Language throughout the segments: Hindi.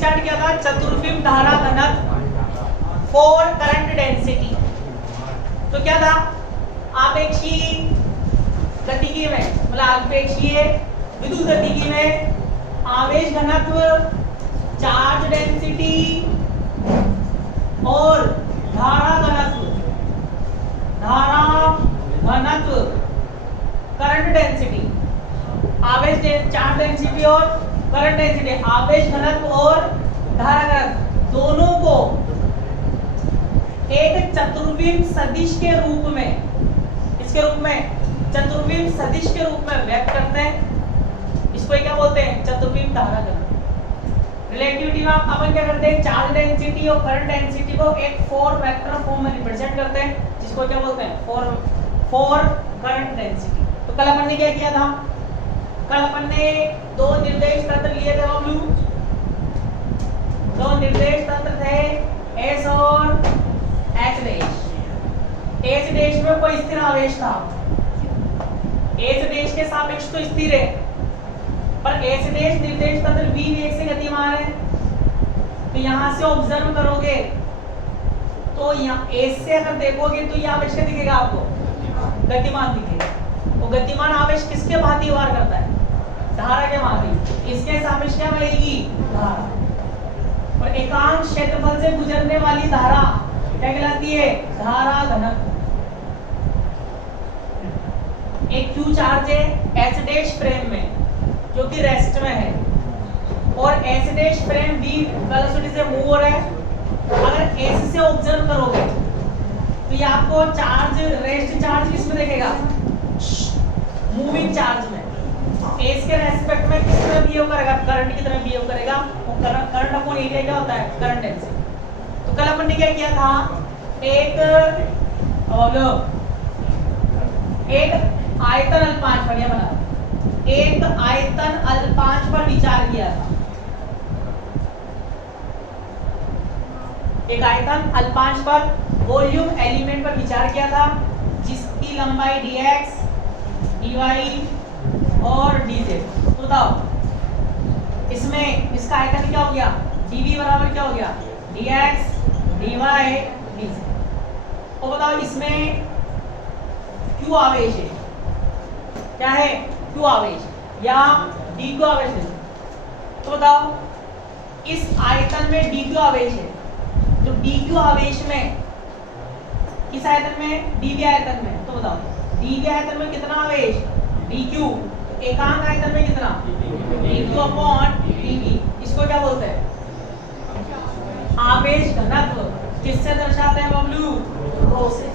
स्टार्ट किया था चतुर्विम धारा घनत्व फॉर करंट डेंसिटी। तो क्या था, आपेक्षीय गतिकी में मतलब आपेक्षीय विद्युत गतिकी में आवेश घनत्व, चार्ज डेंसिटी और धारा घनत्व करंट डेंसिटी, आवेश चार्ज डेंसिटी और करंट डेंसिटी, आवेश घनत्व और धारा घनत्व दोनों को एक चतुर्विम सदिश के रूप में, इसके रूप में चतुर्विम सदिश के रूप में व्यक्त करते हैं। इसको क्या बोलते हैं, चतुर्विम धारा घनत्व। रिलेटिविटी में अपन क्या करते हैं, चार्ज डेंसिटी और करंट डेंसिटी को एक फोर वेक्टर फॉर्म में रिप्रेजेंट करते हैं, जिसको क्या बोलते हैं, फोर करंट डेंसिटी। तो कल अपन ने क्या किया था, कल अपन ने दो निर्देश तंत्र लिए थे बबलू, दो निर्देश तंत्र थे एस और एच देश। एच देश में कोई स्थिर आवेश था, एच देश के सापेक्ष तो स्थिर है, पर एच देश निर्देश तंत्र v वेग से गतिमान है। तो यहां से ऑब्जर्व करोगे तो यहाँ एच से अगर देखोगे तो ये आवेश क्या दिखेगा आपको, गतिमान दिखेगा। वो गतिमान आवेश किसके भांति व्यवहार करता है, धारा के भांति। इसके सापेक्ष क्या बनेगी, धारा। और एकांक क्षेत्रफल से गुजरने वाली धारा क्या कहलाती है, धारा घनत्व। एक क्यू चार्ज है एच डैश फ्रेम में जो कि रेस्ट में है, और H dash frame v velocity से मूव हो रहा है। अगर एस से ऑब्जर्व करोगे तो ये आपको चार्ज, रेस्ट चार्ज किस में देखेगा, मूविंग चार्ज में। एस के रेस्पेक्ट में किस तरह बिहेव करेगा, करंट की तरह बिहेव करेगा। करंट अपॉन एरिया क्या होता है, करंट डेंसिटी। तो कल अपन ने क्या किया था, एक आयतन अल्पांश पर, बना एक आयतन अल्पांश पर विचार किया था। एक आयतन अल्पांश पर वॉल्यूम एलिमेंट पर विचार किया था, जिसकी लंबाई dx, dy और dz। तो बताओ इसमें इसका आयतन क्या हो गया, dv बराबर क्या हो गया, dx, dy, dz। तो बताओ इसमें q आवेश है, क्या है, q आवेश या dq आवेश है। तो बताओ इस आयतन में dq आवेश है, तो dq आवेश में किस आयतन में, dv आयतन में। तो बताओ dv आयतन में कितना आवेश, dq। एकांक आयतन में कितना, dq अपॉन dv। इसको क्या बोलते हैं, आवेश घनत्व। किससे दर्शाते हैं बबलू, रो से।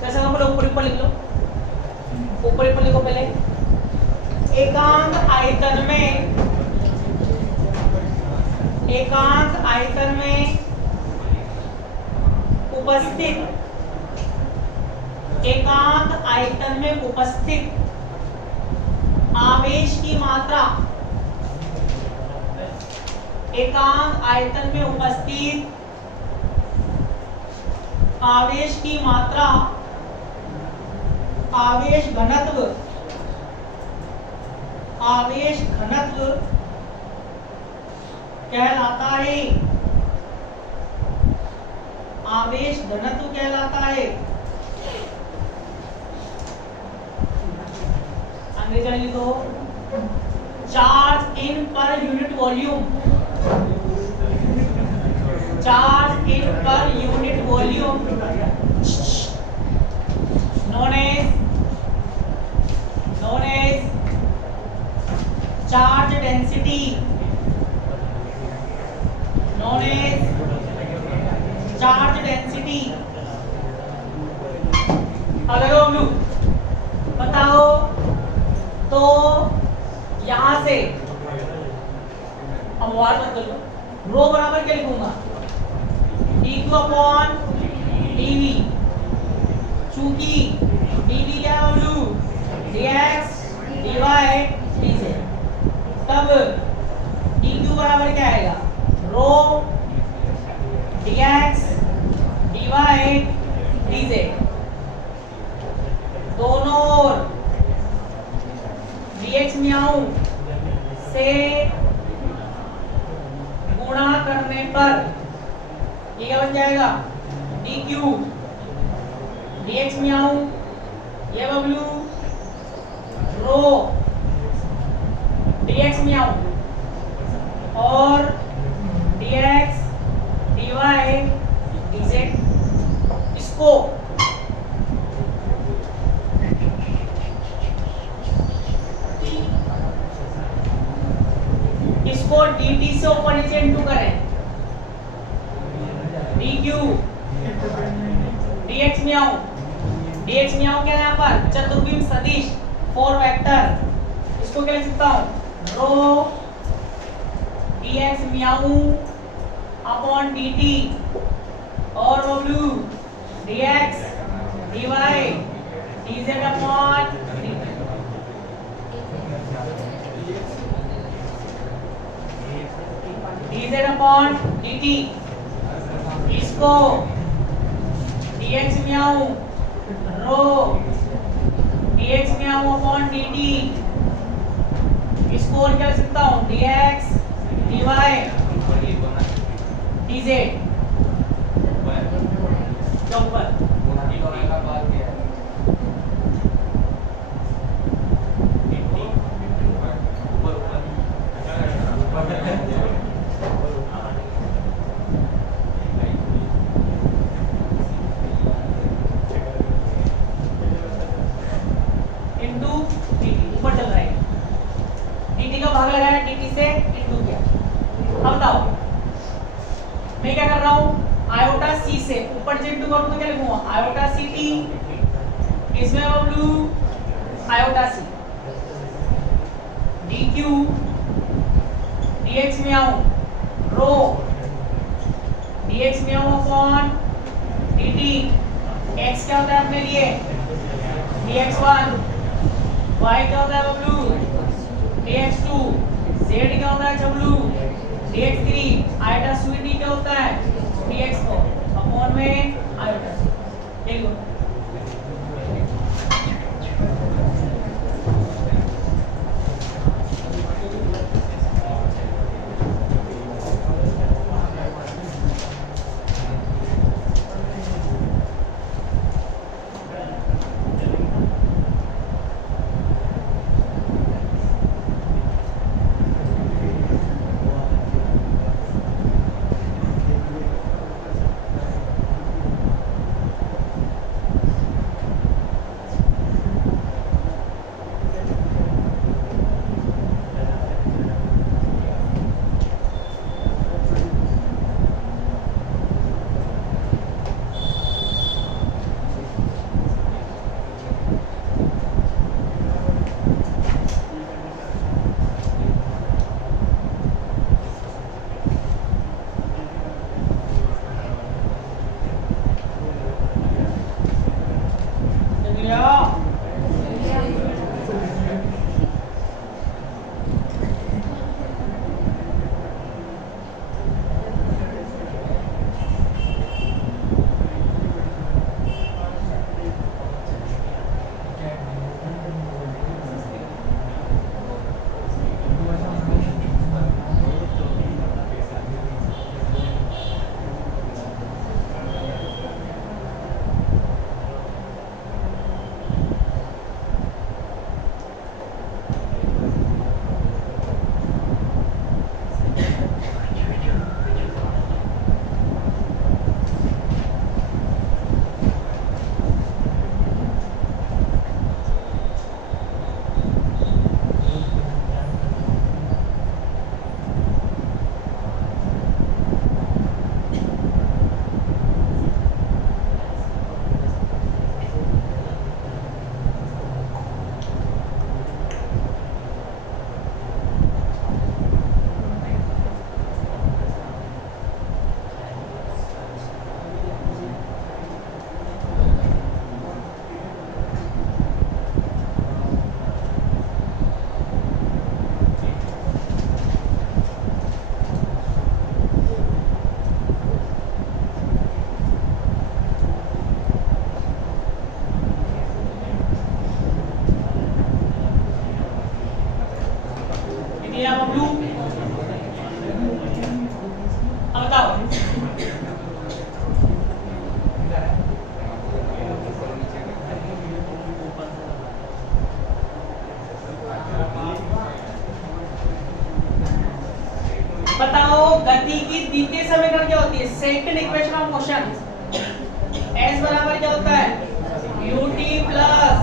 जैसे हम लोग ऊपर लिख लो, ऊपर लिखो पहले। एकांक आयतन में, एकांक आयतन में उपस्थित, एकांक आयतन में उपस्थित आवेश की मात्रा, एकांक आयतन में उपस्थित आवेश की मात्रा, आवेश घनत्व, आवेश घनत्व कहलाता है, आवेश घनत्व कहलाता है। अंग्रेजी में लिखो, charge in per unit volume, charge in per unit volume known as charge density, known as charge density। अगर हम लोग बताओ तो यहां से हम वार मत कर लो, रो बराबर क्या लिखूंगा, dq अपॉन dv। चूंकि dv क्या है बबलू, dx, dy, dz। तब dq बराबर क्या आएगा, रो dx, dy, dz। दोनों ओर dx म्याऊ से गुणा करने पर ये क्या बन जाएगा, डी क्यू डी एक्स में आऊं, ये बबलू रो डी एक्स में आऊं और d x d y d z, इसको dt से ऊपर नीचे इंटू करें, dq dx में आऊं, dx में आऊं क्या है यहाँ पर, चतुर्विम सदिश 4 वेक्टर, इसको क्या लिख सकता हूँ, रो dx में आऊं अपॉन dt और Bablu dx dy dz upon dz upon dt, इसको dx में आऊं रो dx में आऊं अपॉन dt, इसको और क्या लिख सकता हूं, dx dy dz ऊपर ऊपर चल रहा है, dt का भाग लगाया, dt से इंटू किया। अब बताओ मैं क्या कर रहा हूं, आयोटा c से ऊपर से इंटू करूं तो क्या लिखूंगा, आयोटा ct, इसमें Bablu iota c, dq dx में आऊं रो dx में आऊं अपॉन dt, x क्या होता है अपने लिए dx1, y क्या होता है बबलू dx2, z क्या होता है चबलू dx3, आयोटा स्वीटी क्या होता है dx4 अपॉन में आयोटा c, देखो होती है second equation of motion, s बराबर क्या होता है ut plus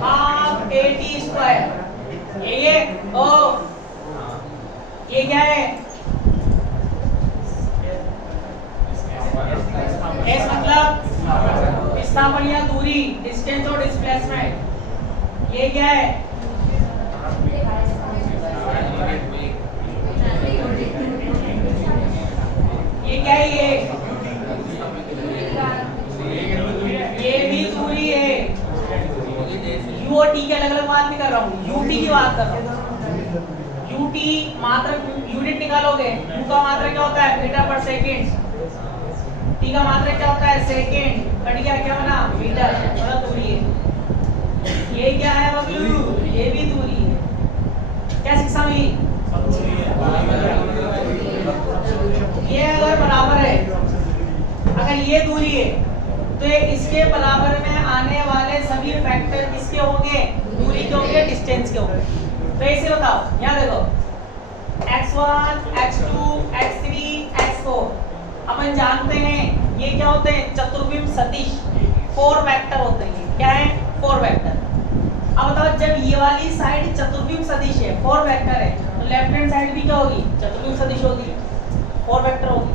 half at square. ये ओ ये क्या है s मतलब विस्थापन या दूरी, डिस्टेंस और डिस्प्लेसमेंट। ये क्या है ये क्या है ये भी दूरी है। u और t की अलग अलग बात नहीं कर रहा हूँ, ut की बात कर रहा हूँ। ut मात्रक यूनिट निकालोगे, u का मात्रक क्या होता है मीटर पर सेकंड, t का मात्रक क्या होता है सेकंड, कट गया क्या बना मीटर, मतलब दूरी है। ये क्या है बबलू ये भी दूरी है। क्या शिक्षा मिली? ये अगर बराबर है, अगर ये दूरी है तो ये इसके बराबर में आने वाले सभी फैक्टर किसके होंगे दूरी के होंगे, डिस्टेंस के होंगे। तो इसे बताओ, यहाँ देखो x1 x2 x3 x4 अपन जानते हैं ये क्या होते हैं चतुर्विम सदिश, 4 वेक्टर होते हैं। क्या है 4 वेक्टर। अब बताओ जब ये वाली साइड चतुर्विम सदिश है 4 वेक्टर है तो लेफ्ट हैंड साइड भी क्या होगी चतुर्विम सदिश होगी, 4 वेक्टर होगी।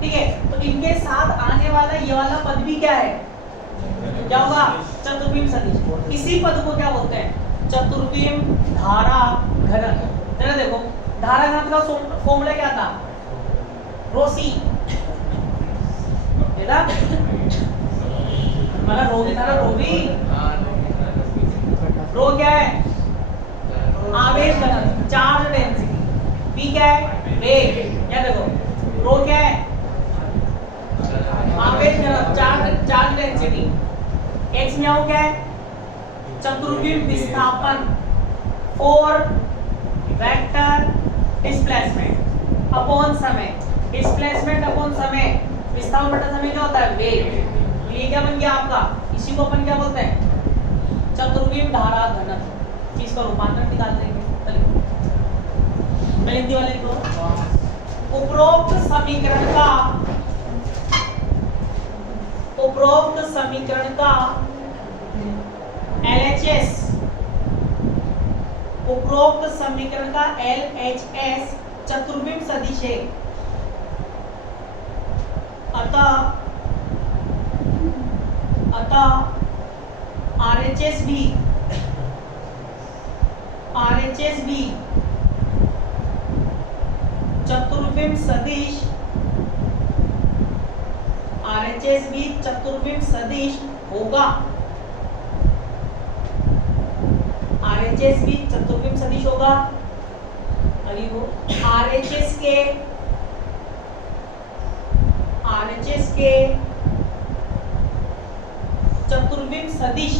ठीक है, तो इनके साथ आने वाला ये वाला पद भी क्या है क्या होगा चतुर्विम सदिश। इसी पद को क्या बोलते हैं चतुर्विम धारा घनत्व। जरा देखो धारा घनत्व का फॉर्मूला क्या था रोसी, बेटा मतलब रो था ना रो भी, रो क्या है आवेश घनत्व चार्ज डेंसिटी, v क्या है वेग। या देखो रो क्या है आवेश घनत्व चार्ज डेंसिटी, h यहाँ क्या है चतुर्विम विस्थापन और वेक्टर डिस्प्लेसमेंट अपॉन समय, डिस्प्लेसमेंट अपॉन समय, विस्थापन बटा समय क्या होता है वेग। ये क्या बन गया आपका, इसी को अपन क्या बोलते हैं चतुर्विम धारा घनत्व। इसका रूपांतरण निकाल देंगे। चलिए हिंदी वाले को उपरोक्त समीकरण का LHS, उपरोक्त समीकरण का LHS चतुर्विम सदिश है। अतः RHS भी चतुर्विम सदिश, RHS भी चतुर्विम सदिश होगा, RHS भी चतुर्विम सदिश होगा। अभी वो RHS के चतुर्विम सदिश,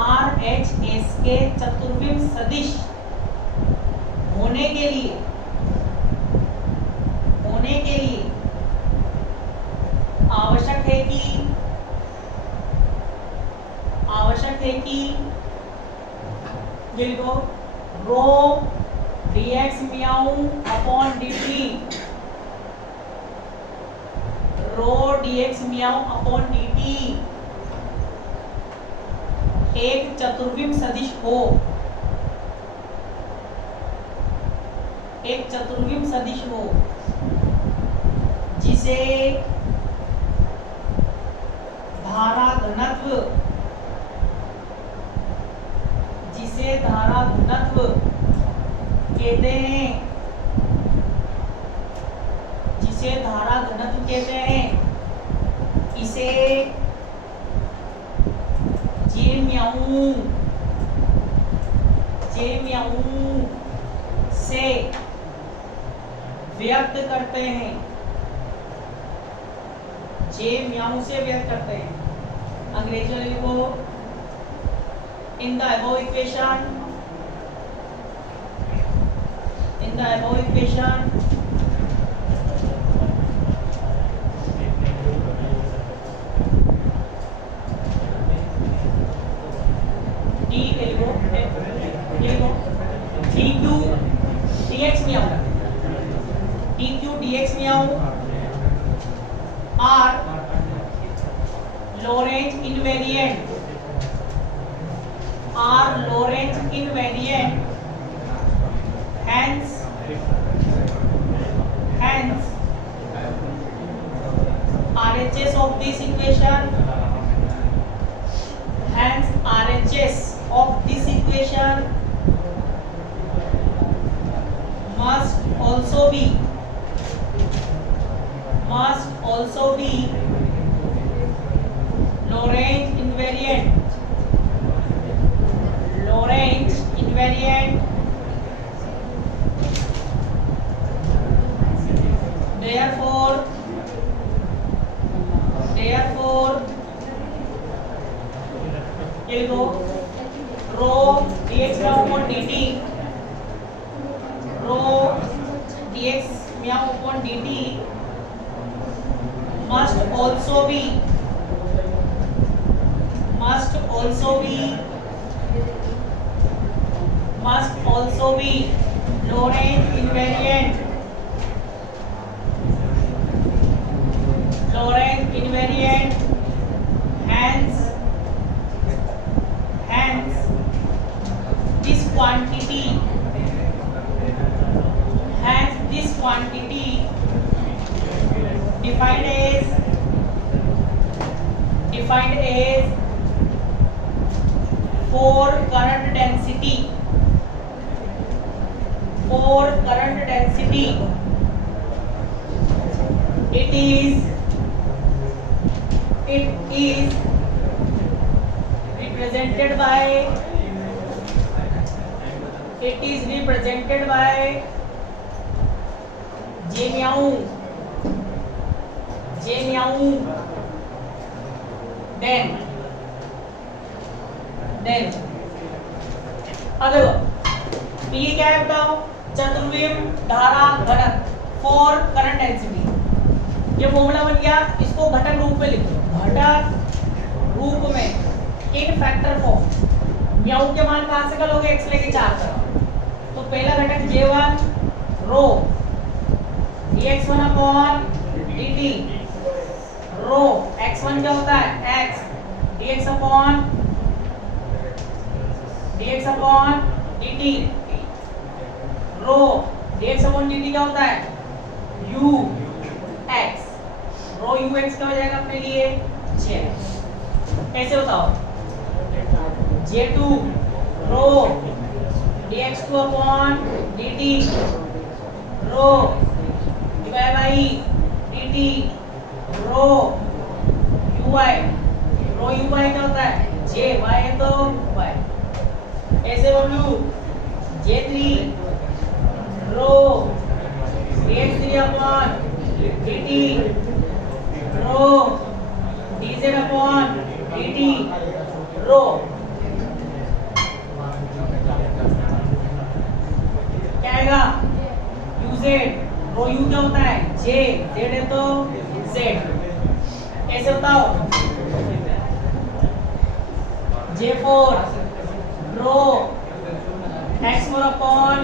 RHS के चतुर्विम सदिश होने के लिए आवश्यक है कि ये लिखो रो dx म्याऊ अपॉन dt, रो dx म्याऊ अपॉन dt एक चतुर्विम सदिश हो, एक चतुर्विम सदिश हो जिसे धारा घनत्व कहते हैं, इसे जे म्याऊ से व्यक्त करते हैं, जे म्याऊ से व्यक्त करते हैं। अंग्रेजी में लिखो in the above equation dq dx म्याऊ dq dx म्याऊ are Lorentz invariant, are Lorentz invariant, hence RHS of this equation, hence RHS of this equation must also be Lorentz invariant, therefore ये लो rho dx upon dt, rho dx upon dt must also be Lorentz invariant, hence this quantity defined as for current density it is represented by j म्याऊ then अब देखो तो ये क्या है बताओ, चतुर्विम धारा घटक फॉर करंट डेंसिटी, ये फॉर्मूला बन गया। इसको घटक रूप में लिखो, घटक रूप में इन फैक्टर फॉर्म। म्याऊ के मान कहां से कलोगे, x लेके 4 तरफ, तो पहला घटक j1 रो dx1 अपॉन dt, रो x1 क्या होता है x dx अपॉन dt, रो dx अपॉन dt क्या होता है u x, रो u x क्या हो जाएगा अपने लिए j। कैसे बताओ, j2 rho dx2 upon dt, rho divide by dt, rho ui, rho ui क्या होता है j, y है तो y। ऐसे बोलूं j3 रो dx3 अपॉन dt, रो dz अपॉन dt, रो क्या आएगा uz, रो u क्या होता है j, z है तो z। कैसे बताओ, j4 रो x4 अपॉन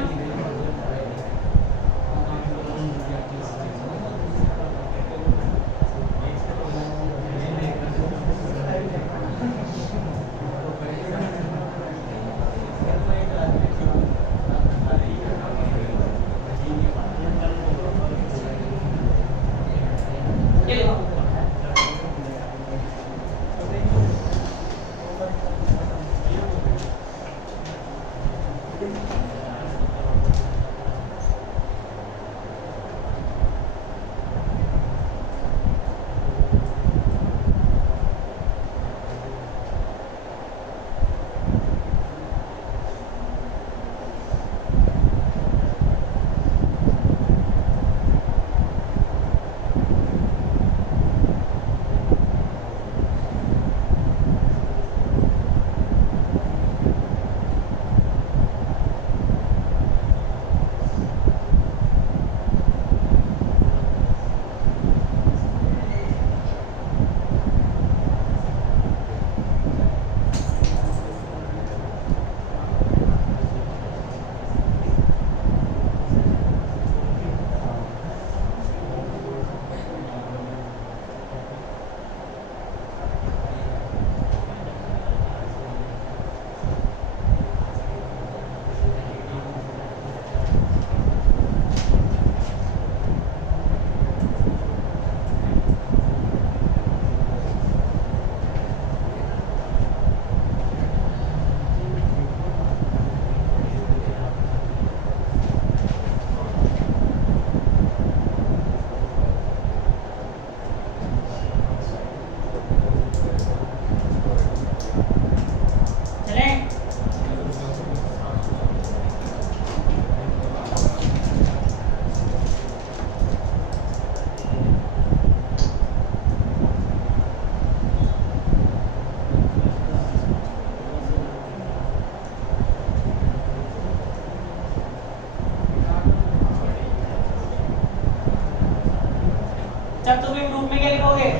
चतुर्विम रूप में क्या लिखोगे?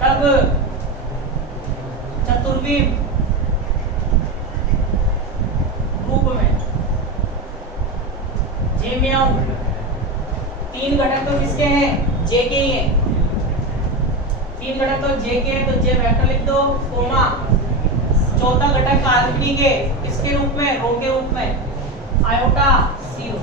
तब चतुर्विम रूप में जे में आऊं, तीन घटक तो किसके हैं? जे के ही हैं। तीन घटक तो जे के हैं, तो जे वेक्टर लिख दो, कोमा चौथा घटक काल्पनिक है, किसके रूप में? रो के रूप में, आयोटा सी रो।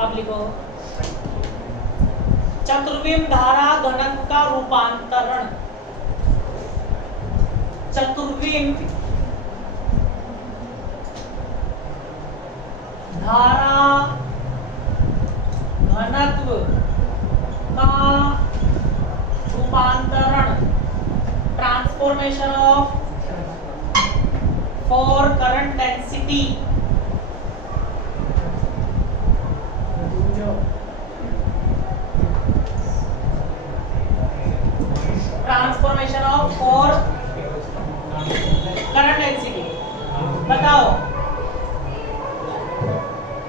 अब लिखो चतुर्विम धारा घनत्व का रूपांतरण। चतुर्विम धारा घनत्व का रूपांतरण, transformation of for current density. Transformation of for current density. बताओ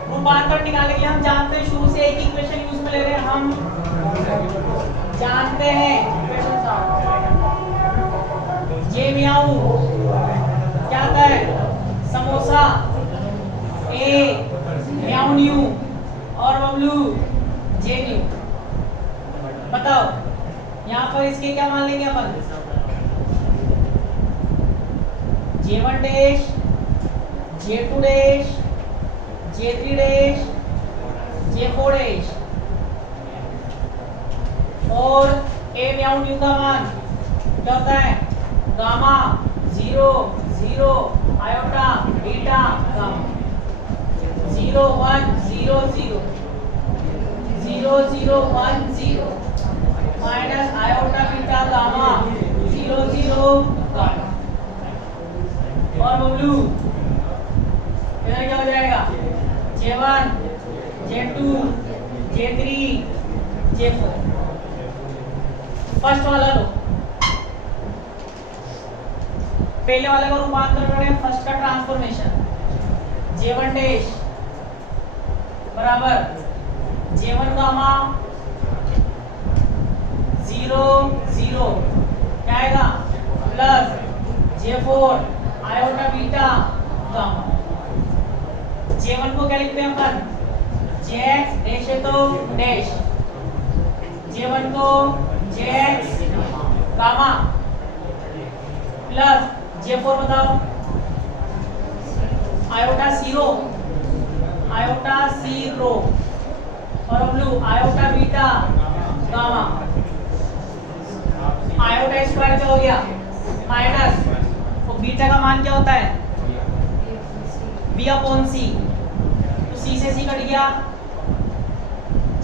रूपांतर निकालने के लिए हम जानते हैं, शुरू से एक इक्वेशन यूज में ले रहे हैं, हम जानते हैं जे में आऊं क्या आता है? समोसा, ए म्याऊ न्यू और बबलू जे न्यू। बताओ यहाँ पर इसके क्या मान लेंगे अपन? J1 dash, J2 dash, J3 dash, J4 dash और ए म्याऊ न्यू का मान क्या होता है? Gamma 0 0 iota beta gamma 0 1 0 0 0 0 1 0 minus iota beta gamma 0 0 gamma. और बबलू इधर क्या हो जाएगा? J1 J2 J3 J4। First वाला लो, पहले वाले का रूपांतरण करें, फर्स्ट का ट्रांसफॉर्मेशन। J1 डैश बराबर J1 गामा 0 0 क्या आएगा? Plus J4 iota beta gamma. J1 को क्या लिखते हैं अपन? Jx डैश है तो डैश, J1 को Jx गामा प्लस J4 बताओ आयोटा जीरो, आयोटा जीरो और blue iota beta gamma. Iota square क्या हो गया? माइनस, तो बीटा का मान क्या होता है? बी अपॉन सी, तो सी से सी कट गया,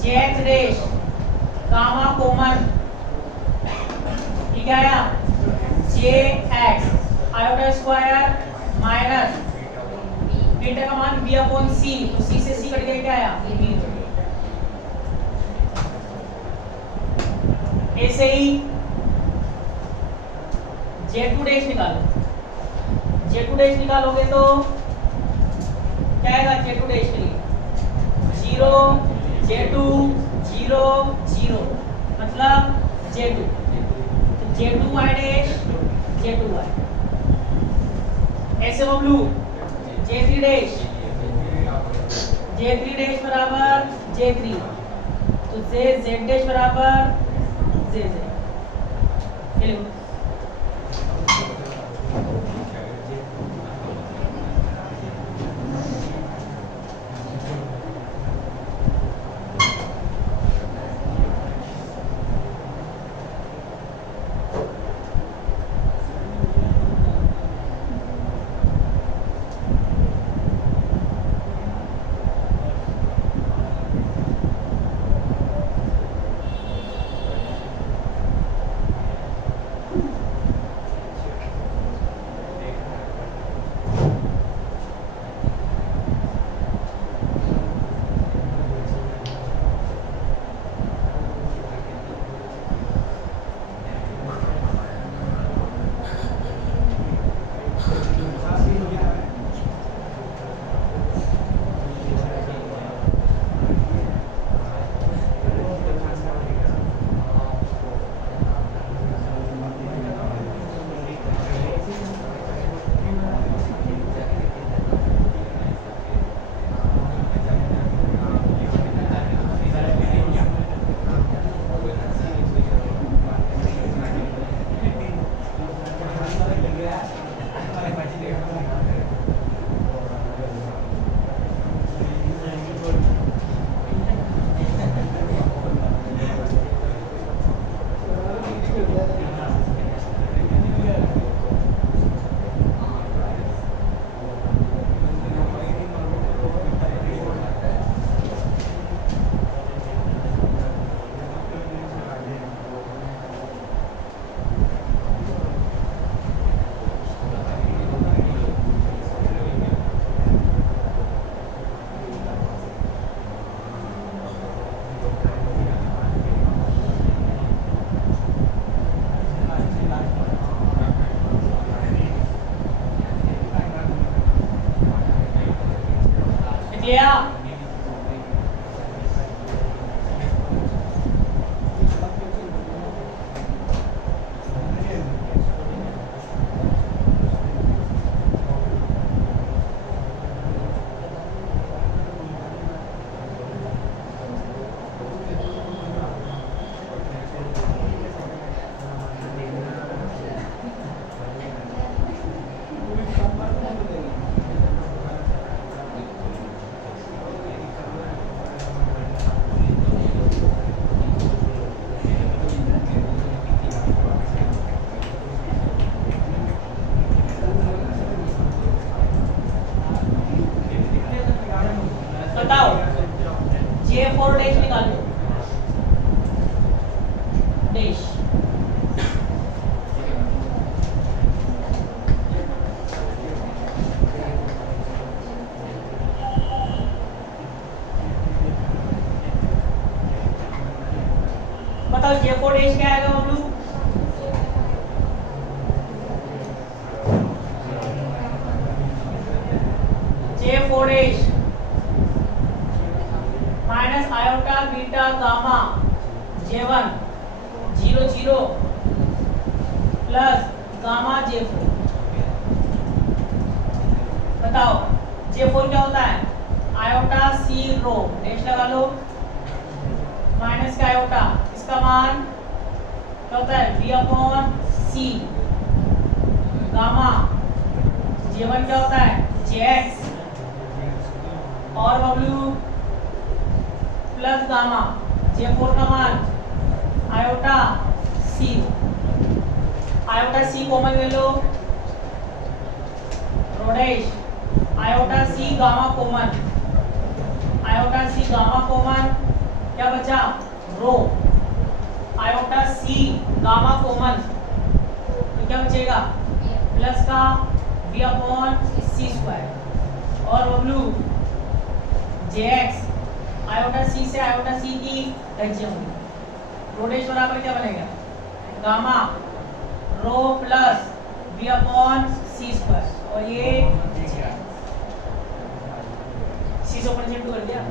जेएक्स डैश गामा कॉमन, ठीक है आया JX iota square minus beta का मान बी अपॉन सी, तो सी से सी कट गया, क्या आया? बी। ऐसे ही J2 डैश निकालो, J2 डैश निकालोगे तो क्या आएगा? J2 डैश के लिए 0 J2 0 0 मतलब J2, तो J2y डैश J2y। ऐसे Bablu J3 dash, J3 dash बराबर J3, तो Z डैश बराबर Z। चलो डैश। बताओ J4 डैश क्या आएगा Bablu? J4 dash minus iota beta gamma J1 0 0 plus gamma J4। बताओ J4 क्या होता है? आयोटा सी रो डैश लगा लो माइनस का आयोटा, इसका मान क्या होता है? V अपॉन सी गामा J1 क्या होता है? Jx और बबलू प्लस गामा J4 का मान आयोटा सी। आयोटा सी कॉमन ले लो, रोडेश आयोटा सी गामा कॉमन, आयोटा सी गामा कॉमन, क्या बचा? रो आयोटा सी गामा कॉमन, तो क्या बचेगा? प्लस का V अपॉन सी स्क्वायर और बबलू Jx आयोटा सी से आयोटा सी की रज्जियां होंगी, रोडेश बराबर क्या बनेगा? गामा रो प्लस V अपॉन सी स्क्वायर और ये सी से ऊपर इंटू कर दिया।